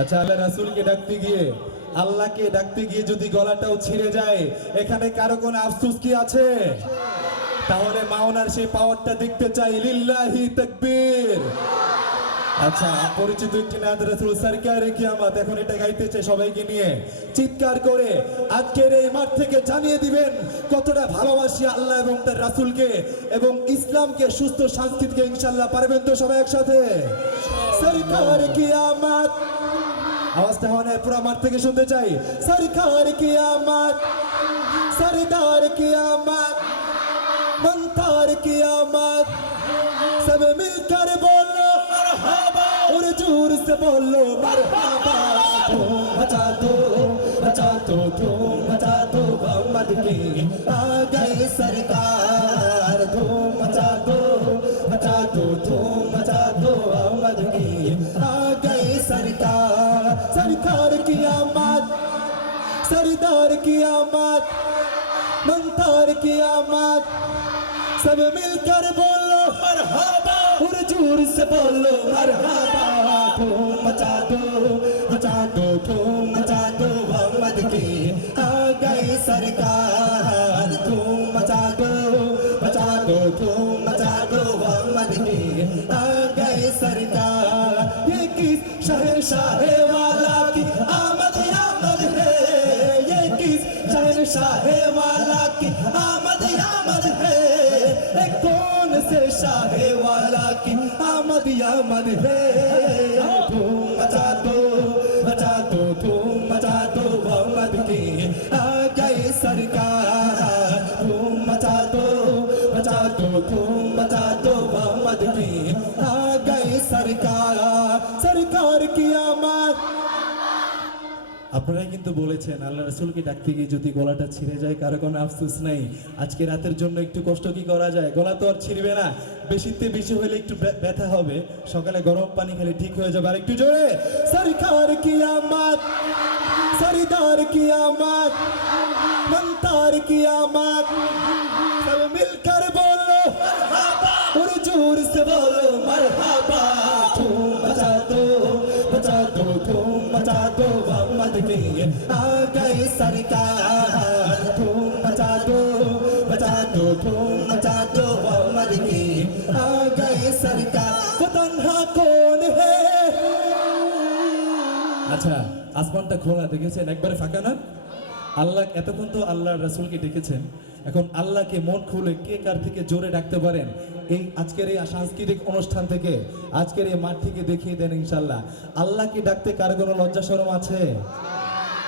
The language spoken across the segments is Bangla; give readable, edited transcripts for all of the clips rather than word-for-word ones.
আচ্ছা, আল্লাহ রাসূলকে ডাকতে গিয়ে, আল্লাহকে ডাকতে গিয়ে যদি গলাটাও ছিঁড়ে যায়, এখানে কারো কোনো আফসোস কি আছে? তাহলে মাওনার সেই পাওয়ারটা দেখতে চাই। লিল্লাহি তাকবীর। আচ্ছা, পরিচিত একটি নাদ রাসূল সরকারে কিয়ামত, এখন এটা গাইতে চাই সবাইকে নিয়ে চিৎকার করে। আজকের এই মাঠ থেকে জানিয়ে দিবেন কতটা ভালোবাসি আল্লাহ এবং তার রাসূলকে এবং ইসলামকে, সুস্থ সংস্কৃতিকে। ইনশাআল্লাহ পারবেন তো সবাই একসাথে? সরকার কিয়ামত, আওয়াজটা হনে পুরো মাঠ থেকে শুনতে চাই। সরকার কিয়ামত, সরদার কিয়ামত, मंतार कियामत, सब मिलकर बोलो मरहबा, और जोर से बोलो मरहबा। धूम मचा दो, मचा दो, धूम मचा दो, मोहम्मद की आ गई सरकार। धूम मचा दो, मचा दो, धूम मचा दो, मोहम्मद की आ गई सरकार। सरकार कियामत, सरदार कियामत, मंतार कियामत, सब मिलकर बोलो मरहबा, और जोर से बोलो मरहबा। धूम मचा दो, मचा दो, धूम मचा दो, मोहम्मद की आ गई सरकार। धूम मचा दो, मचा दो, धूम मचा दो, मोहम्मद की आ गई सरकार। ये किस शहंशाह वाला की आमद आमद है, ये किस शहंशाह वाला की आमद आमद है, कौन से शाहे वाला की आमद आमद है। धूम मचा दो, मचा दो, धूम मचा दो, मोहम्मद की आ गई सरकार। धूम मचा दो, मचा दो, धूम मचा दो, मोहम्मद की आ गई सरकार। सरकार कियामत। আপনারা কিন্তু বলেছেন আল্লাহ রাসূলকে ডাকতে গিয়ে যদি গলাটা ছিঁড়ে যায় কারো কোনো আফসোস নাই। আজকে রাতের জন্য একটু কষ্ট কি করা যায়? গলা তো আর ছিঁড়বে না, বেশিতে বেশি হলে একটু ব্যথা হবে, সকালে গরম পানি খেলে ঠিক হয়ে যাবে। আর একটু জোরে। সরকার কিয়ামত, সরদার কিয়ামত, मंतार कियामत, सब मिलकर बोलो मरहबा, और जोर से बोलो मरहबा। धूम मचा दो, मचा दो, धूम मचा दो, मोहम्मद की आ गई सरकार। धूम मचा दो, मचा दो, धूम मचा दो, मोहम्मद की आ गई सरकार। वो तन्हा कौन है? আচ্ছা, আসমানটা খোলা দেখেছেন, একবারে ফাঁকা না। আল্লাহ এতক্ষণ তো আল্লাহ রাসূলকে ডেকেছেন, এখন আল্লাহকে মন খুলে কে কার থেকে জোরে ডাকতে পারেন এই আজকের এই সাংস্কৃতিক অনুষ্ঠান থেকে, আজকের এই মাঠ থেকে দেখিয়ে দেন ইনশাআল্লাহ। আল্লাহকে ডাকতে কার কোনো লজ্জা শরম আছে?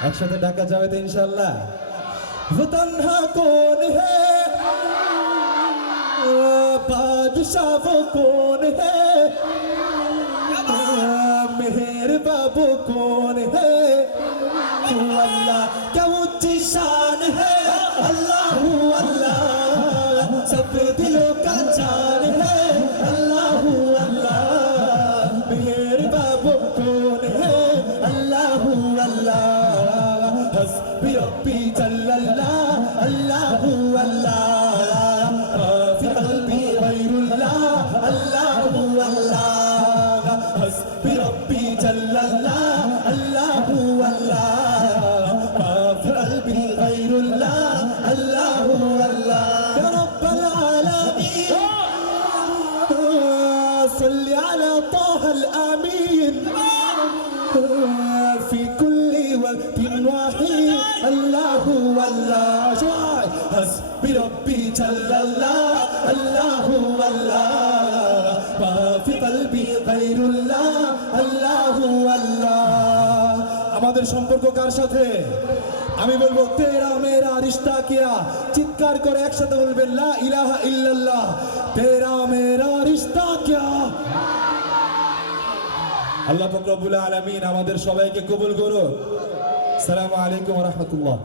একসাথে ডাকা যাবে তো ইনশাআল্লাহ। वो तन्हा कौन है, बादशाह वो कौन है, मेहर बाबू कौन है, अल्लाह क्या ऊंची शान है। अल्लाह अल्लाह सब दिलों का जान है। अल्लाह अल्लाह मेहर बाबू कौन है। अल्लाह अल्लाह हस्बी रब्बी जल्लल्लाह। अल्लाह अल्लाह फी क़ल्बी गैरुल्लाह। अल्लाह अल्लाह हस्बी रब्बी जल्लल्लाह। अल्लाह अल्लाह फी क़ल्बी गैरुल्लाह। अल्लाह अल्लाह या रब्बल आलमीन सल्ली अला ताहल आमीन في كل وقت وحين। الله والله حسبي ربي جل الله। الله والله ما في قلبي غير الله। الله والله আমাদের সম্পর্ক কার সাথে? আমি বলবো তেরা মেরা রিশতা কিয়া, চিৎকার করে একসাথে বলবেন লা ইলাহা ইল্লাল্লাহ। তেরা মেরা রিশতা কিয়া। আল্লাহ পাক রব্বুল আলামিন আমাদের সবাইকে কবুল করুন। আসসালামু আলাইকুম ওয়া রাহমাতুল্লাহ।